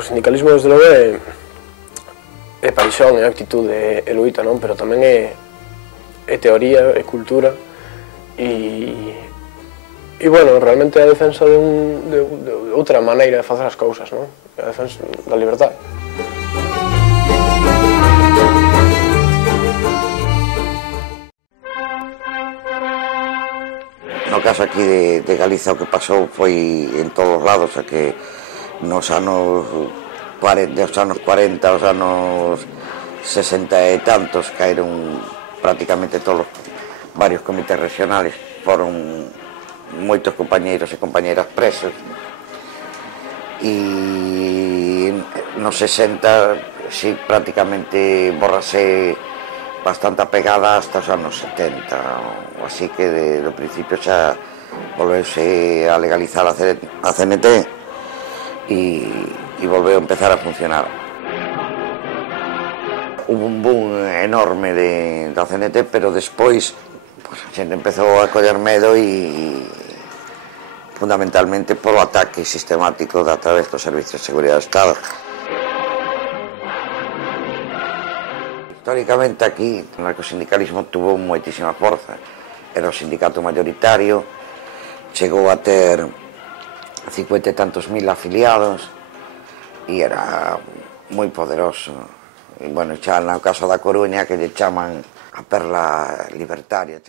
O sindicalismo, desde logo, é paixón, é actitude, é loita, non? Pero tamén é teoría, é cultura e bueno, realmente é a defensa de outra maneira de facer as cousas, non? É a defensa da liberdade. No caso aquí de Galiza, o que pasou foi en todos os lados, a que nos anos 40, os anos 60 e tantos, caeron prácticamente todos varios comités regionales, foron moitos compañeiros e compañeiras presos, e nos 60 sí, prácticamente borrase bastante apegada hasta os anos 70, así que do principio xa volveuse a legalizar a CNT e volveu a empezar a funcionar. Hubo un boom enorme da CNT, pero despois a xente empezou a coller medo e fundamentalmente polo ataque sistemático a través dos servicios de seguridade do Estado. Históricamente aquí o anarcosindicalismo tuvo moitísima forza, era o sindicato mayoritario, chegou a ter 50 e tantos mil afiliados e era moi poderoso. E, bueno, xa no caso da Coruña, que lle chaman a perla libertaria,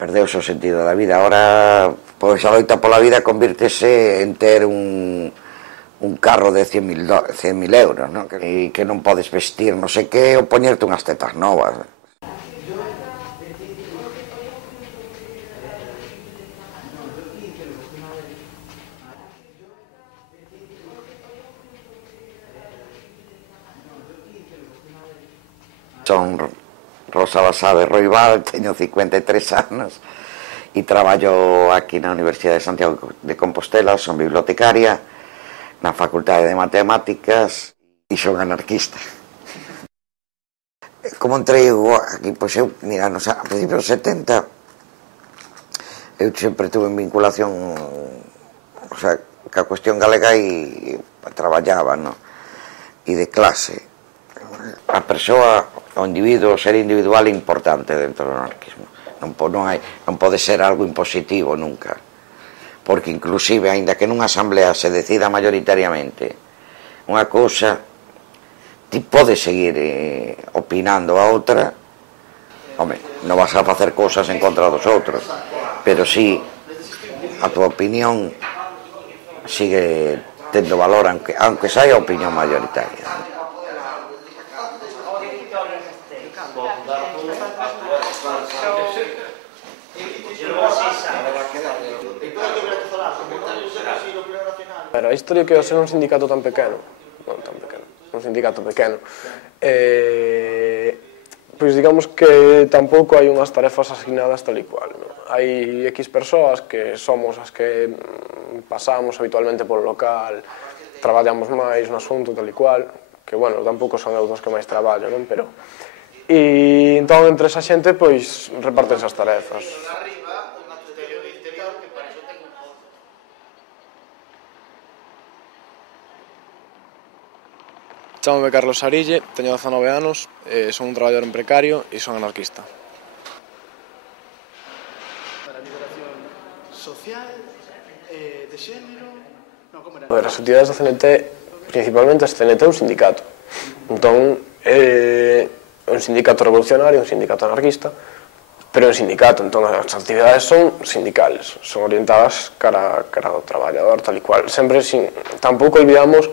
perdeuse o sentido da vida. Ahora, pois a loita pola vida convírtese en ter un carro de 100.000 euros, non? E que non podes vestir non sei que ou poñerte unhas tetas novas. Son Rosa Basade Roibal, teño 53 anos e traballo aquí na Universidade de Santiago de Compostela, son bibliotecaria na Facultade de Matemáticas e son anarquista. Como entrei aquí, pois eu, mira, a principios dos 70 eu sempre tuve en vinculación, o sea, ca cuestión galega e traballaba, no? E de clase. A persoa, o individuo, o ser individual é importante dentro do anarquismo. Non pode ser algo impositivo nunca. Porque inclusive, aínda que nunha asamblea se decida mayoritariamente unha cousa, ti podes seguir opinando a outra. Home, non vas a facer cousas en contra dos outros, pero si a tua opinión sigue tendo valor, aunque saia a opinión mayoritaria. A historia que é ser un sindicato tan pequeno, non tan pequeno, un sindicato pequeno, pois digamos que tampouco hai unhas tarefas asignadas tal e cual, non? Hai X persoas que somos as que pasamos habitualmente polo local, traballamos máis no asunto tal e cual, que, bueno, tampouco son eu dos que máis traballo, non? Pero... E entón, entre esa xente, pois, repartense as tarefas. Chámome Carlos Arille, teño 19 anos, son un traballador en precario e son anarquista. Para a liberación social, de xénero... As actividades da CNT, principalmente, a CNT é un sindicato. Entón, é un sindicato revolucionario, un sindicato anarquista, pero é un sindicato, entón as actividades son sindicales, son orientadas cara ao traballador, tal e cual. Sempre, tampouco olvidamos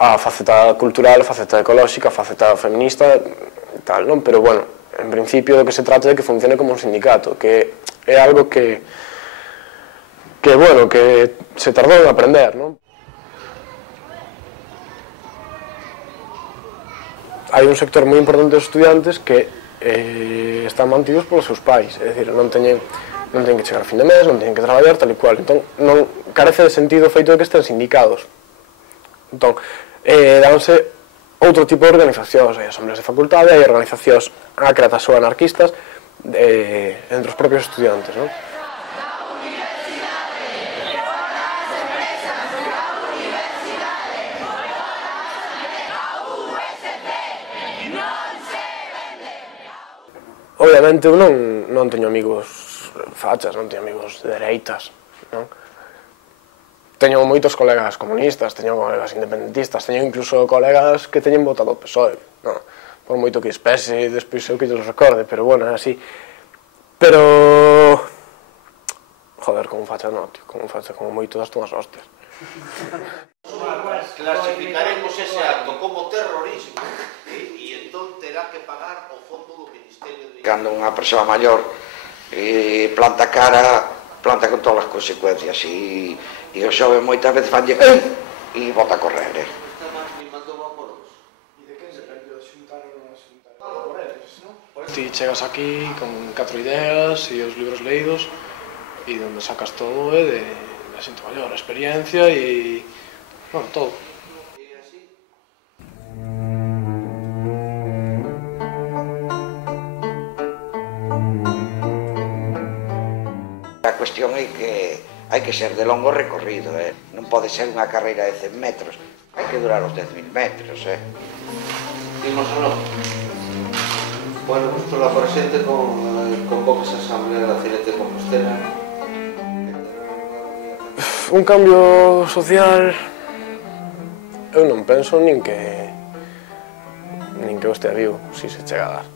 a faceta cultural, a faceta ecolóxica, a faceta feminista e tal, non? Pero, bueno, en principio do que se trata é que funcione como un sindicato, que é algo que bueno, que se tardou en aprender, non? Hai un sector moi importante dos estudiantes que están mantidos polos seus pais, é dicir, non teñen que chegar a fin de mes, non teñen que traballar, tal e cual, entón non carece de sentido o feito de que estén sindicados. Entón, danse outro tipo de organizacións, hai asambleas de facultade, hai organizacións acratas ou anarquistas entre os propios estudiantes, non? obviamente eu non teño amigos fachas, non teño amigos de dereitas, non? Teño moitos colegas comunistas, teño colegas independentistas, teño incluso colegas que teñen votado o PSOE, non? Por moito que espese, despois eu que los recorde, pero bueno, é así. Pero... joder, como facha non, tío, como facha, como moito das túas hostias. Clasificaremos ese acto como terrorismo e entón terá que pagar o fondo do Ministerio de... Cando unha persoa maior planta cara, planta con todas as consecuencias e o xove moitas veces fanlle e bota a correr. Ti chegas aquí con 4 ideas e os libros leídos e donde sacas todo é de xente maior, a experiencia e... bueno, todo. A cuestión é que hai que ser de longo recorrido, non pode ser unha carreira de 100 metros, hai que durar os 10.000 metros. Dimos o non? Bueno, pues por la presente convocas a Asamblea da Cinete de Compostela. Un cambio social... eu non penso nin que eu estea vivo, si se chega a dar.